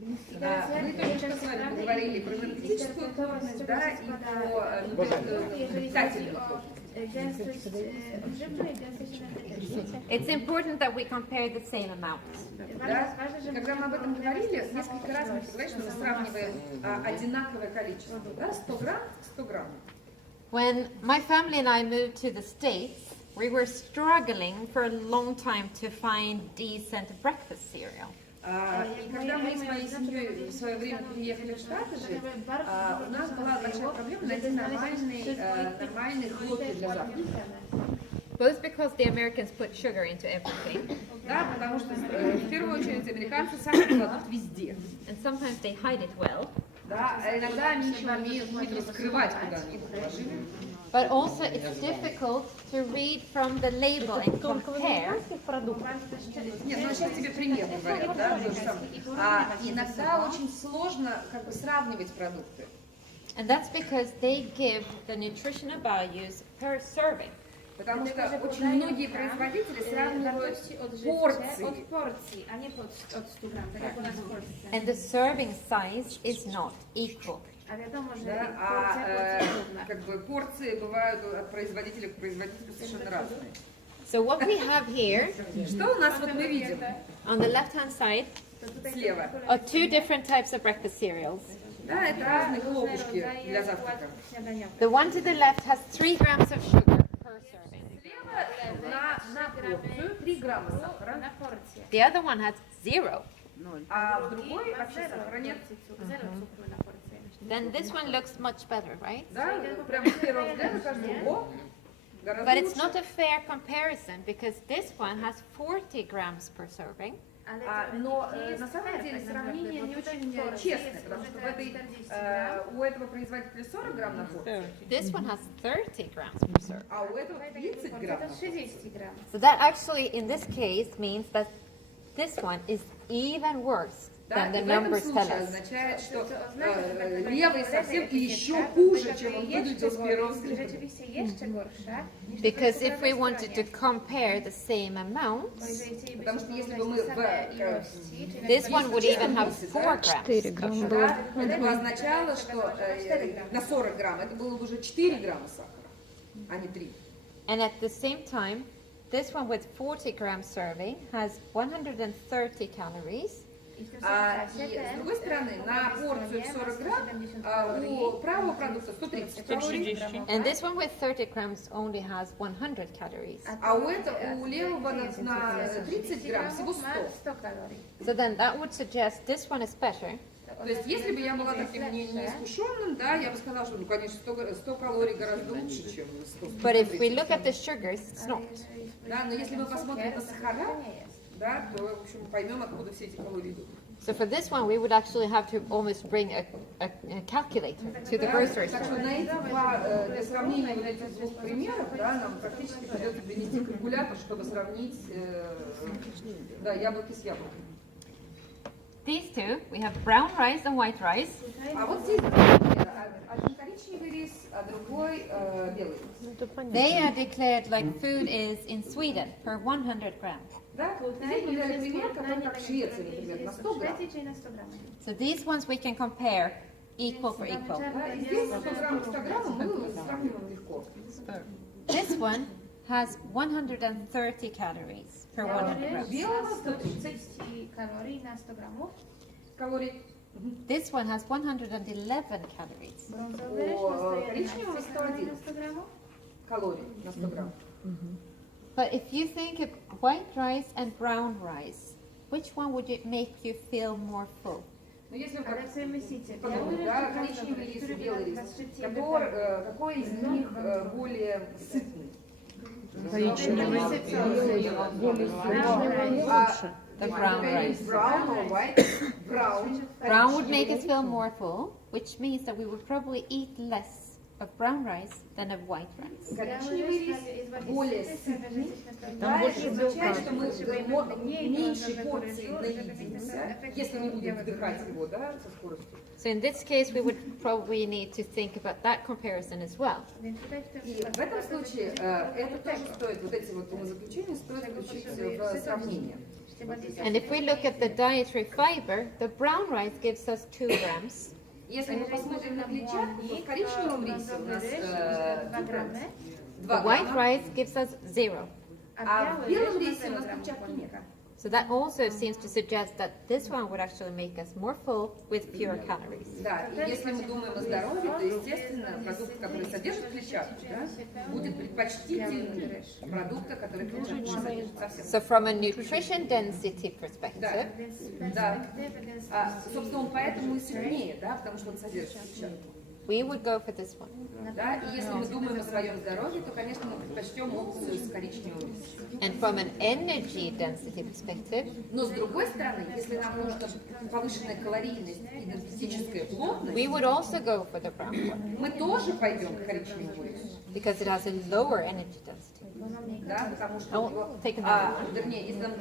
Мы только что с вами говорили про энергетическую плотность, да, и про питательную плотность. It's important that we compare the same amounts. Да? Когда мы об этом говорили, несколько раз мы говорили, что мы сравниваем одинаковое количество, да, 100 грамм, 100 грамм. When my family and I moved to the States, we were struggling for a long time to find decent breakfast cereal. И когда мы с моей семьей в свое время приехали в Штаты жить, у нас была большая проблема найти нормальные хлопья для завтрака. Both because the Americans put sugar into everything. Да, потому что в первую очередь американцы сами кладут везде. And sometimes they hide it well. Да, а иногда они еще умеют скрывать, куда они его положили. But also it's difficult to read from the label and compare. Нет, ну сейчас тебе пример говорю, да, то же самое. Иногда очень сложно как бы сравнивать продукты. And that's because they give the nutritional values per serving. Потому что очень многие производители сравнивают порции. And the serving size is not equal. Да, как бы порции бывают от производителя к производителю совершенно разные. So what we have here, что у нас вот мы видим? On the left-hand side, слева, are two different types of breakfast cereals. Да, это разные хлопушки для завтрака. The one to the left has 3 grams of sugar per serving. На порцию 3 грамма сахара. The other one has 0. А в другой вообще сахара нет. Then this one looks much better, right? Да, прямо с первого взгляда кажется, о, гораздо But it's лучше. not a fair comparison because this one has 40 grams per serving. Но на самом деле сравнение не очень честное, потому что у этого производителя 40 грамм на порцию, This one has 30 grams per serving. а у этого 30 грамм на порцию. So that actually, in this case, means that this one is even worse than the в этом numbers tell случае us. означает, что левый совсем еще хуже, чем он выглядел с первого взгляда. Because if we wanted to compare the same amounts, Потому что если бы мы this one would even have 4 grams. да, это бы означало, что на 40 грамм это было бы уже 4 грамма сахара, а не 3. And at the same time, this one with 40 grams serving has 130 calories. И с другой стороны, на порцию в 40 грамм у правого продукта 130 калорий, And this one with 30 grams only has 100 calories. а у левого на 30 грамм всего 100. So then that would suggest this one is better. То есть, если бы я была таким неискушенным, да, я бы сказала, что, ну, конечно, 100 калорий гораздо лучше, чем 100. But if we look at the sugars, it's not. Да, но если мы посмотрим на сахара, да, то, в общем, поймем, откуда все эти калории идут. So for this one, we would actually have to almost bring a calculator to the grocery Так что store. на эти два, для сравнения вот этих двух примеров, да, нам практически придется принести калькулятор, чтобы сравнить да, яблоки с яблоками. These two, we have brown rice and white rice. А вот здесь один коричневый рис, а другой белый рис. They are declared like food is in Sweden per 100 grams. Да, здесь мы взяли пример, который как в Швеции, например, на 100 грамм. So these ones we can compare equal for equal. Да, и здесь 100 грамм к 100 граммам мы сравниваем легко. This one has 130 calories per 100 grams. Белого 130 калорий. This one has 111 calories. У коричневого 111 калорий на 100 грамм. But if you think of white rice and brown rice, which one would make you feel more full? Но если вы подумать, да, коричневый рис и белый рис, какой из них более сытный? Коричневый, The brown rice. Brown or white? Brown. Brown would make us feel more full, which means that we would probably eat less of brown rice than of white rice. Коричневый рис более сытный, да, это означает, что мы меньше порции наедимся, если не будем вдыхать его, да, со скоростью. So in this case, we would probably need to think about that comparison as well. И в этом случае это тоже стоит, вот эти вот умозаключения стоит включить в сравнение. And if we look at the dietary fiber, the brown rice gives us 2 grams. Если мы посмотрим на клетчатку, то в коричневом рисе у нас 2 The white грамма, rice gives us 0. а в белом рисе у нас клетчатки нет. So that also seems to suggest that this one would actually make us more full with fewer calories. Да, и если мы думаем о здоровье, то, естественно, продукт, который содержит клетчатку, да, будет предпочтительным продукта, который клетчатку не содержит совсем. So from a nutrition density perspective, Да. Собственно, он поэтому и сильнее, да, потому что он содержит клетчатку. we would go for this one. Да, и если мы думаем о своем здоровье, то, конечно, мы предпочтем опцию с коричневым рисом. And from an energy density perspective, Но с другой стороны, если нам нужна повышенная калорийность и энергетическая плотность, we would also go for the brown one мы тоже пойдем к коричневому рису. because it has a lower energy density. Да, потому что, Oh, take another one. вернее, если нам